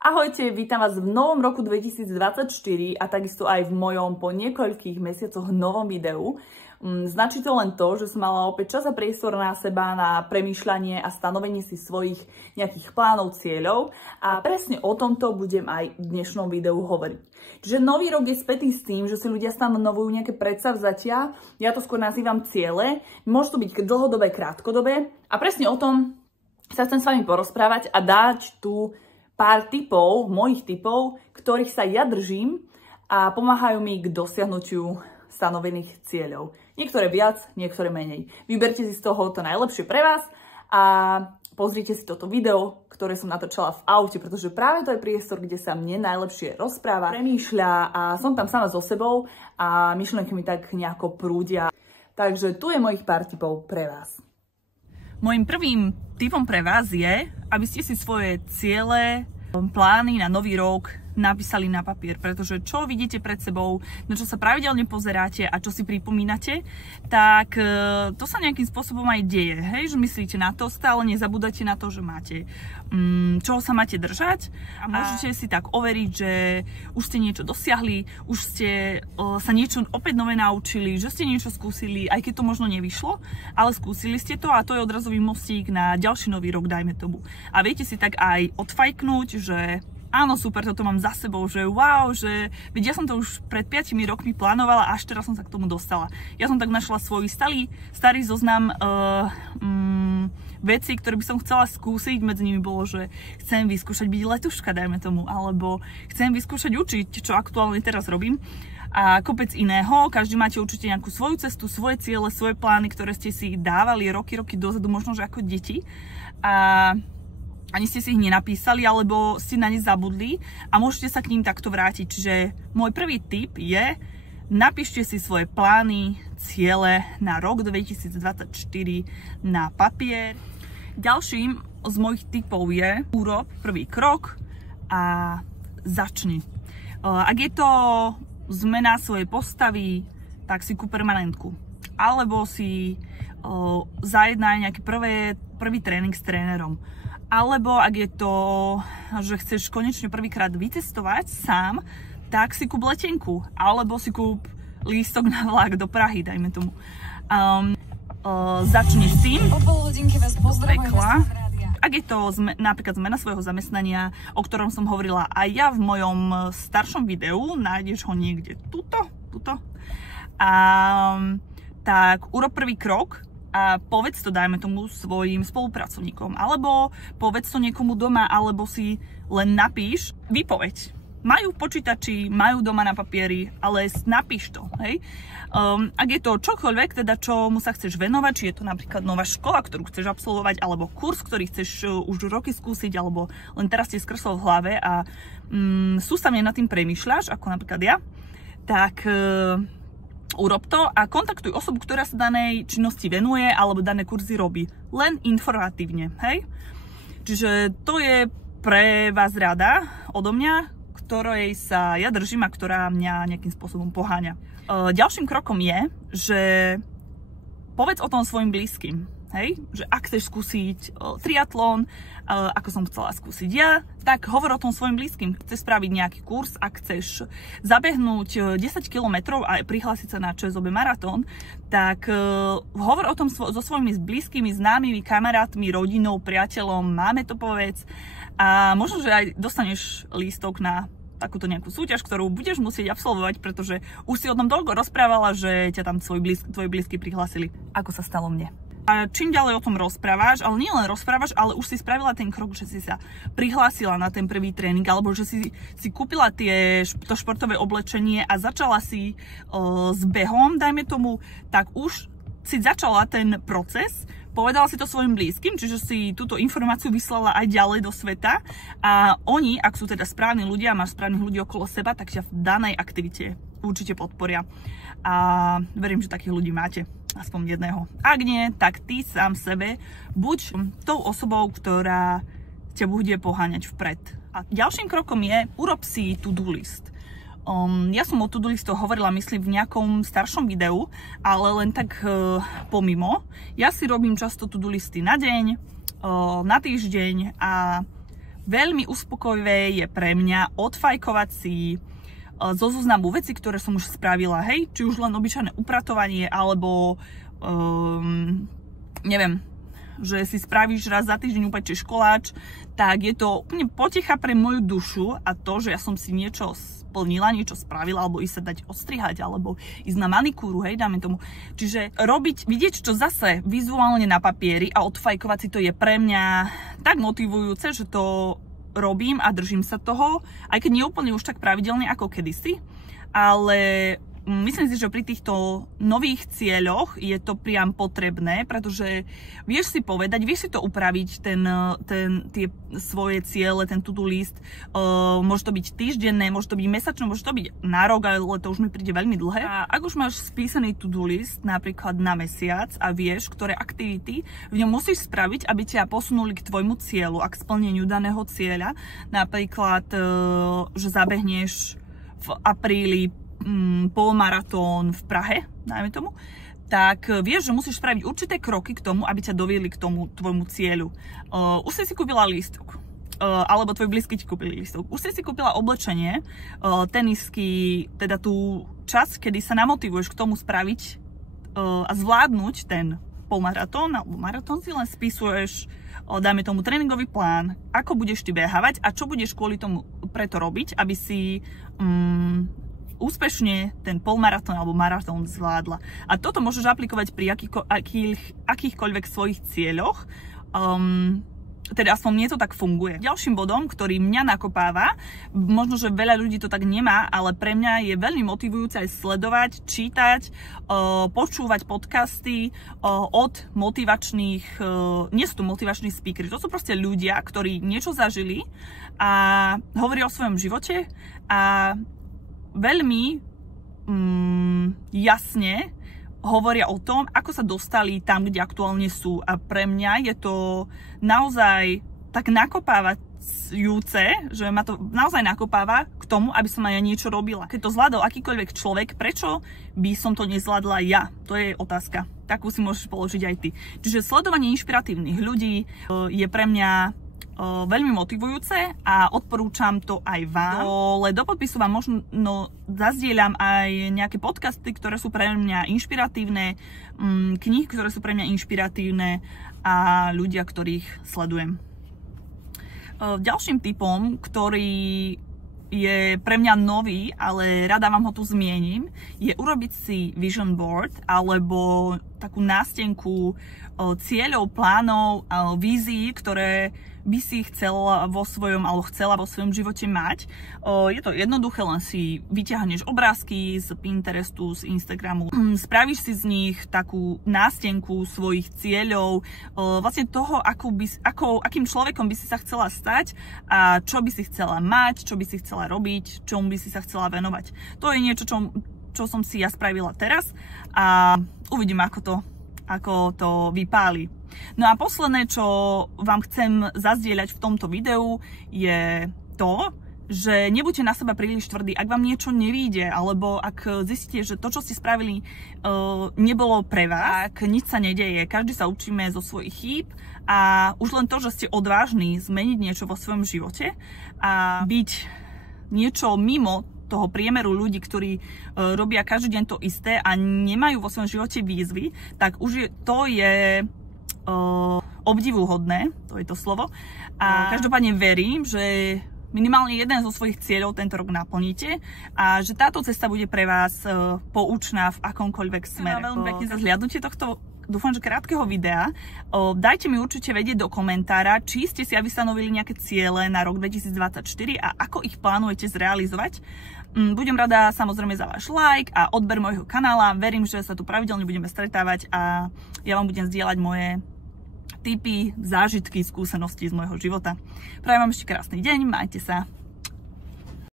Ahojte, vítam vás v novom roku 2024 a takisto aj v mojom po niekoľkých mesiacoch novom videu. Značí to len to, že som mala opäť čas a priestor na seba, na premýšľanie a stanovenie si svojich nejakých plánov, cieľov a presne o tomto budem aj v dnešnom videu hovoriť. Čiže nový rok je spätý s tým, že si ľudia stanovujú nejaké predsavzatia, ja to skôr nazývam ciele, môže to byť dlhodobé, krátkodobé a presne o tom sa chcem s vami porozprávať a dať tu pár tipov, mojich tipov, ktorých sa ja držím a pomáhajú mi k dosiahnutiu stanovených cieľov. Niektoré viac, niektoré menej. Vyberte si z toho to najlepšie pre vás a pozrite si toto video, ktoré som natočila v aute, pretože práve to je priestor, kde sa mne najlepšie rozpráva, premýšľa a som tam sama so sebou a myšlienky mi tak nejako prúdia. Takže tu je mojich pár tipov pre vás. Mojím prvým tipom pre vás je, aby ste si svoje ciele, plány na nový rok napísali na papier, pretože čo vidíte pred sebou, na čo sa pravidelne pozeráte a čo si pripomínate, tak to sa nejakým spôsobom aj deje, hej? Že myslíte na to, stále nezabúdate na to, že máte čoho sa máte držať a môžete si tak overiť, že už ste niečo dosiahli, už ste sa niečo opäť nové naučili, že ste niečo skúsili, aj keď to možno nevyšlo, ale skúsili ste to a to je odrazový mostík na ďalší nový rok, dajme tomu. A viete si tak aj odfajknúť, že áno, super, toto mám za sebou, že wow, že veď ja som to už pred 5 rokmi plánovala, až teraz som sa k tomu dostala. Ja som tak našla svoj starý zoznam vecí, ktoré by som chcela skúsiť. Medzi nimi bolo, že chcem vyskúšať byť letuška, dajme tomu, alebo chcem vyskúšať učiť, čo aktuálne teraz robím. A kopec iného, každý máte určite nejakú svoju cestu, svoje ciele, svoje plány, ktoré ste si dávali roky dozadu, možno že ako deti. A ani ste si ich nenapísali, alebo ste na ne zabudli a môžete sa k ním takto vrátiť. Čiže môj prvý tip je, napíšte si svoje plány, ciele na rok 2024 na papier. Ďalším z mojich tipov je, urob prvý krok a začni. Ak je to zmena svojej postavy, tak si kúp permanentku. Alebo si zajednaj nejaký prvý tréning s trénerom. Alebo ak je to, že chceš konečne prvýkrát vycestovať sám, tak si kúp letenku. Alebo si kúp lístok na vlak do Prahy, dajme tomu. Začni s tým. Pekla. Ak je to napríklad zmena svojho zamestnania, o ktorom som hovorila aj ja v mojom staršom videu, nájdeš ho niekde tuto. Tak urob prvý krok a povedz to, dajme tomu, svojim spolupracovníkom, alebo povedz to niekomu doma, alebo si len napíš výpoveď. Majú v počítači, majú doma na papieri, ale napíš to, hej? Ak je to čokoľvek, teda čomu sa chceš venovať, či je to napríklad nová škola, ktorú chceš absolvovať, alebo kurz, ktorý chceš už roky skúsiť, alebo len teraz ti skrslo v hlave a sústavne nad tým premýšľaš, ako napríklad ja, tak urob to a kontaktuj osobu, ktorá sa danej činnosti venuje alebo dané kurzy robí. Len informatívne, hej? Čiže to je pre vás rada odo mňa, ktorej sa ja držím a ktorá mňa nejakým spôsobom poháňa. Ďalším krokom je, že povedz o tom svojim blízkym. Hej, že ak chceš skúsiť triatlon, ako som chcela skúsiť ja, tak hovor o tom svojim blízkym. Chceš spraviť nejaký kurz, ak chceš zabehnúť 10 km a prihlásiť sa na ČSOB maratón, tak hovor o tom so svojimi blízkymi, známymi, kamarátmi, rodinou, priateľom, máme to povedz a možno, že aj dostaneš lístok na takúto nejakú súťaž, ktorú budeš musieť absolvovať, pretože už si o tom toľko rozprávala, že ťa tam tvoji blízky prihlásili, ako sa stalo mne. A čím ďalej o tom rozprávaš, ale nie len rozprávaš, ale už si spravila ten krok, že si sa prihlásila na ten prvý tréning, alebo že si kúpila to športové oblečenie a začala si s behom, dajme tomu, tak už si začala ten proces, povedala si to svojim blízkym, čiže si túto informáciu vyslala aj ďalej do sveta a oni, ak sú teda správni ľudia, máš správnych ľudí okolo seba, tak ťa v danej aktivite určite podporia. A verím, že takých ľudí máte. Aspoň jedného. Ak nie, tak ty sám sebe buď tou osobou, ktorá ťa bude poháňať vpred. A ďalším krokom je, urob si to-do list. Ja som o to-do listoch hovorila, myslím, v nejakom staršom videu, ale len tak pomimo. Ja si robím často to-do listy na deň, na týždeň a Veľmi uspokojivé je pre mňa odfajkovať si zo zoznamu veci, ktoré som už spravila, hej, či už len obyčajné upratovanie, alebo neviem, že si spravíš raz za týždeň upečeš koláč, tak je to úplne potecha pre moju dušu a to, že ja som si niečo splnila, niečo spravila, alebo ísť sa dať odstrihať, alebo ísť na manikúru, hej, dáme tomu. Čiže vidieť čo zase vizuálne na papieri a odfajkovať si to je pre mňa tak motivujúce, že to robím a držím sa toho, aj keď nie úplne už tak pravidelne ako kedysi, ale myslím si, že pri týchto nových cieľoch je to priam potrebné, pretože vieš si povedať, vieš si to upraviť, tie svoje ciele, ten to-do list. Môže to byť týždenné, môže to byť mesačné, môže to byť na rok, ale to už mi príde veľmi dlhé. A ak už máš spísaný to-do list napríklad na mesiac a vieš, ktoré aktivity v ňom musíš spraviť, aby ťa posunuli k tvojmu cieľu a k splneniu daného cieľa, napríklad, že zabehneš v apríli polmaratón v Prahe, dajme tomu, tak vieš, že musíš spraviť určité kroky k tomu, aby ťa doviedli k tomu tvojmu cieľu. Už si kúpila lístok, alebo tvoji blízky ti kúpili lístok. Už si kúpila oblečenie, tenisky, teda tú časť, kedy sa namotivuješ k tomu spraviť a zvládnuť ten polmaratón alebo maratón, si len spisuješ, dáme tomu tréningový plán, ako budeš ty behávať a čo budeš kvôli tomu preto robiť, aby si úspešne ten polmaratón alebo maratón zvládla. A toto môžeš aplikovať pri akýchkoľvek svojich cieľoch. Teda aspoň mne to tak funguje. Ďalším bodom, ktorý mňa nakopáva, možno, že veľa ľudí to tak nemá, ale pre mňa je veľmi motivujúce aj sledovať, čítať, počúvať podcasty od motivačných, nie sú to motivační speakery, to sú proste ľudia, ktorí niečo zažili a hovoria o svojom živote a veľmi jasne hovoria o tom, ako sa dostali tam, kde aktuálne sú. A pre mňa je to naozaj tak nakopávajúce, že ma to naozaj nakopáva k tomu, aby som aj ja niečo robila. Keď to zvládol akýkoľvek človek, prečo by som to nezvládla ja? To je otázka. Takú si môžeš položiť aj ty. Čiže sledovanie inšpiratívnych ľudí je pre mňa veľmi motivujúce a odporúčam to aj vám. Do podpisu vám možno zazdieľam aj nejaké podcasty, ktoré sú pre mňa inšpiratívne, knihy, ktoré sú pre mňa inšpiratívne a ľudia, ktorých sledujem. Ďalším tipom, ktorý je pre mňa nový, ale rada vám ho tu zmiením, je urobiť si vision board alebo takú nástenku cieľov, plánov, vízií, ktoré by si chcela vo svojom živote mať. Je to jednoduché, len si vyťahneš obrázky z Pinterestu, z Instagramu, spravíš si z nich takú nástenku svojich cieľov, vlastne toho, akým človekom by si sa chcela stať a čo by si chcela mať, čo by si chcela robiť, čomu by si sa chcela venovať. To je niečo, čo som si ja spravila teraz a uvidím, ako to vypáli. No a posledné, čo vám chcem zazdieľať v tomto videu, je to, že nebuďte na seba príliš tvrdí. Ak vám niečo nevíde, alebo ak zistíte, že to, čo ste spravili, nebolo pre vás, tak nič sa nedeje. Každý sa učíme zo svojich chýb a už len to, že ste odvážni zmeniť niečo vo svojom živote a byť niečo mimo toho priemeru ľudí, ktorí robia každý deň to isté a nemajú vo svojom živote výzvy, tak už to je obdivuhodné, to je to slovo. A každopádne verím, že minimálne jeden zo svojich cieľov tento rok naplníte a že táto cesta bude pre vás poučná v akomkoľvek smere. Veľmi pekne za zhliadnutie tohto, dúfam, že krátkeho videa. Dajte mi určite vedieť do komentára, či ste si vystanovili nejaké ciele na rok 2024 a ako ich plánujete zrealizovať. Budem rada samozrejme za váš like a odber môjho kanála. Verím, že sa tu pravidelne budeme stretávať a ja vám budem zdieľať moje tipy, zážitky, skúsenosti z môjho života. Prajem vám ešte krásny deň, majte sa.